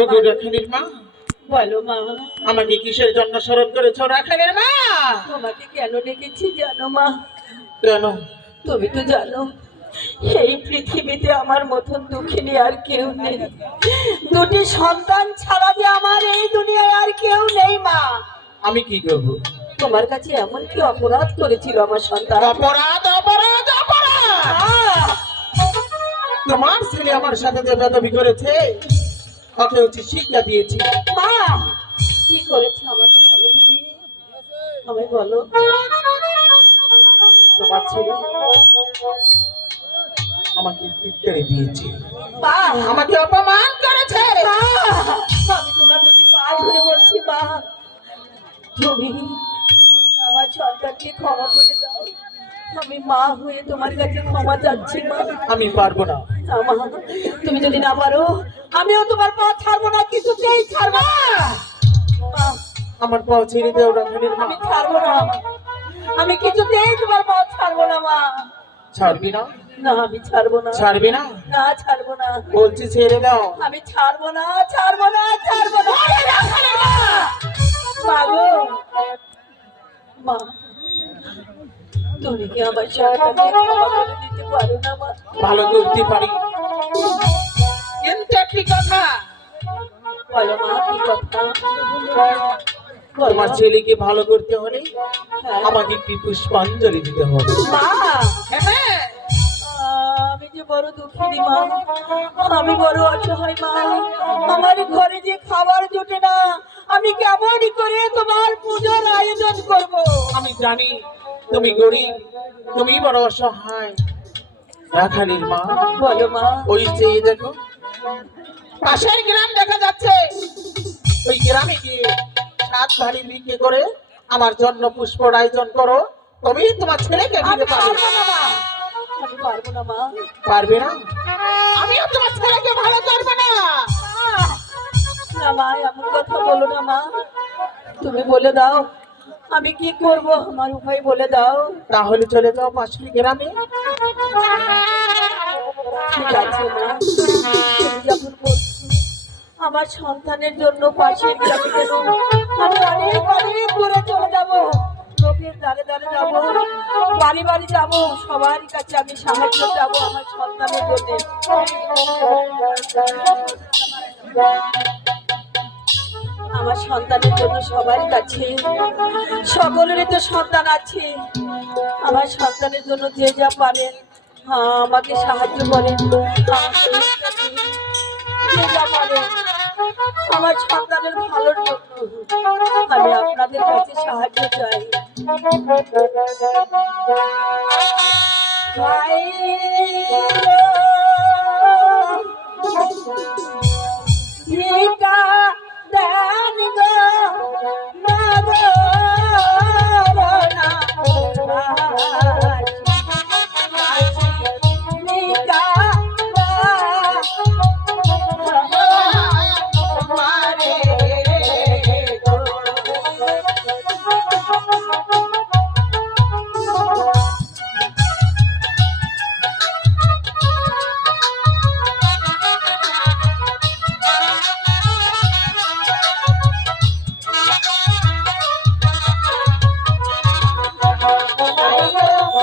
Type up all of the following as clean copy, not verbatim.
ওগো রাখালের মা, বলো মা। আমাকে কিসের জন্য স্মরণ করেছো রাখালের মা? তোমাকে কেন ডেকেছি জানো মা? কেন? তুমি তো জানো এই পৃথিবীতে আমার মতন দুঃখিনী আর কেউ নেই। দুটি সন্তান ছাড়া যে আমার এই দুনিয়ায় আর কেউ নেই মা। আমি কি করবো? তোমার কাছে এমন কি অপরাধ করেছিল আমার সন্তান? অপরাধ অপরাধ অপরাধ! তোমার ছেলে আমার সাথে যে বেদবি করেছে, ওকে উচিত শিক্ষা দিয়েছি। মা কি করেছে আমাকে বলো তুমি, আমায় বলো। তোমার ছেলে আমাকে ধিক্কারি দিয়েছে, মা আমাকে অপমান করেছে। মা, আমি তোমার দুটি পা ধরে বলছি মা, তুমি তুমি আমার সন্তানকে ক্ষমা করে দাও। আমি মা হয়ে তোমার কাছে ক্ষমা চাচ্ছি মা। আমি পারবো না। না মা, তুমি যদি না পারো আমিও তোমার পথ ছাড়বো না, কিছুতেই ছাড়বো না মা। আমার পাও ছেড়ে দেও রাখালের মা। আমি ছাড়বো না, আমি কিছুতেই তোমার পথ ছাড়বো না মা। ছাড়বি না? না আমি ছাড়বো না, ছাড়বি না? না ছাড়বো না, বলছি ছেড়ে দাও। আমি ছাড়বো না, ছাড়বো না, ছাড়বো না। মা গো, মা তুমি কি আমার সন্তানকে ক্ষমা করে দিতে পারো না মা? ভালো করতে পারি, কিন্তু একটি কথা, বলো মা কি কথা? বলো। তোমার ছেলেকে ভালো করতে হলে হ্যাঁ। আমাকে একটি পুষ্পাঞ্জলি দিতে হবে। মা হ্যাঁ, আমি যে বড় দুঃখিনী মা, আমি বড় অসহায় মা। আমার ঘরে যে খাবার জোটে না, আমি কেমন করে তোমার পূজার আয়োজন করব? আমি জানি তুমি গরিব, তুমি বড় অসহায়। রাখালের মা, বলো মা। ওই যে দেখো পাশের গ্রাম দেখা যাচ্ছে, ওই গ্রামে গিয়ে 7 ভারী বিক্রি করে আমার জন্য পুষ্পর আয়োজন করো, তুমি তোমার ছেলেকে আমি দিতে পারবে। পারবো না মা, আমি পারবো না মা। পারবে না? আমিও তোমার ছেলেকে ভালো করবো না। না মা, এমন কথা বলো না মা। তুমি বলে দাও আমি কি করব, আমার উপায় বলে দাও। তাহলে চলে যাও পাশের গ্রামে। ঠিক আছে মা, তুমি যখন বলছো আমার সন্তানের জন্য পাশের গ্রামে কেন, আমি অনেক অনেক দূরে চলে যাব, লোকের দ্বারে দ্বারে যাব, বাড়ি বাড়ি যাব, সবার কাছে আমি সাহায্য যাব আমার সন্তানের জন্য। আমার সন্তানের জন্য সবার কাছে, সকলেরই তো সন্তান আছে, আমার সন্তানের জন্য যে যা পারেন আমাকে সাহায্য করেন, আমাকে যে যা পারেন আমার সন্তানের ভালোর জন্য আমি আপনাদের কাছে সাহায্য চাই। ভিকা দেন গো মাগো না, ভিকা মারে গো।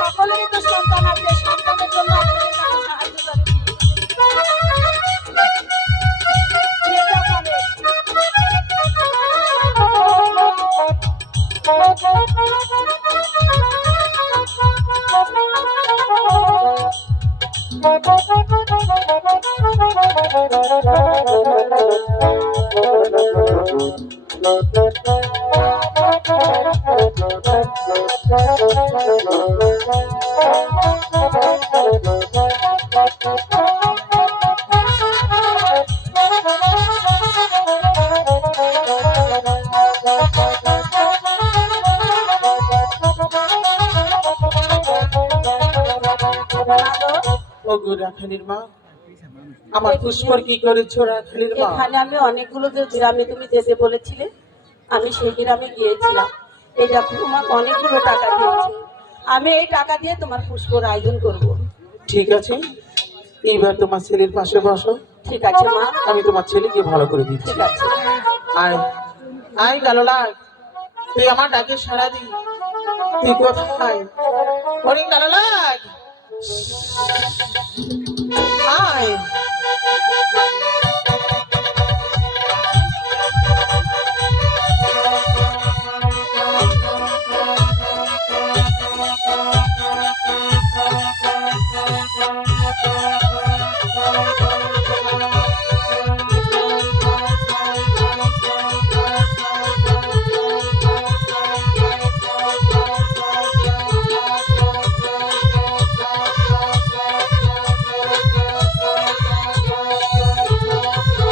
সকলেরই তো সন্তান আছে, সন্তানের জন্য আপনাদের কাছে সাহায্য করে। ওগো রাখালির মা, আমার পুষ্পর কি করেছো রাখালির মা? এখানে আমি অনেকগুলো যে গ্রামে তুমি যেতে বলেছিলে, আমি সেই গ্রামে গিয়েছিলাম। এটা তোমাকে অনেকগুলো টাকা দিয়েছি। আমি এই টাকা দিয়ে তোমার পুষ্পর আয়োজন করব। ঠিক আছে, এইবার তোমার ছেলের পাশে বসো। ঠিক আছে মা, আমি তোমার ছেলেকে ভালো করে দিচ্ছি। ঠিক আছে। আয় আয় কালো লাল, তুই আমার ডাকে সাড়া দি। তুই কোথায়? ওরে কালো লাল,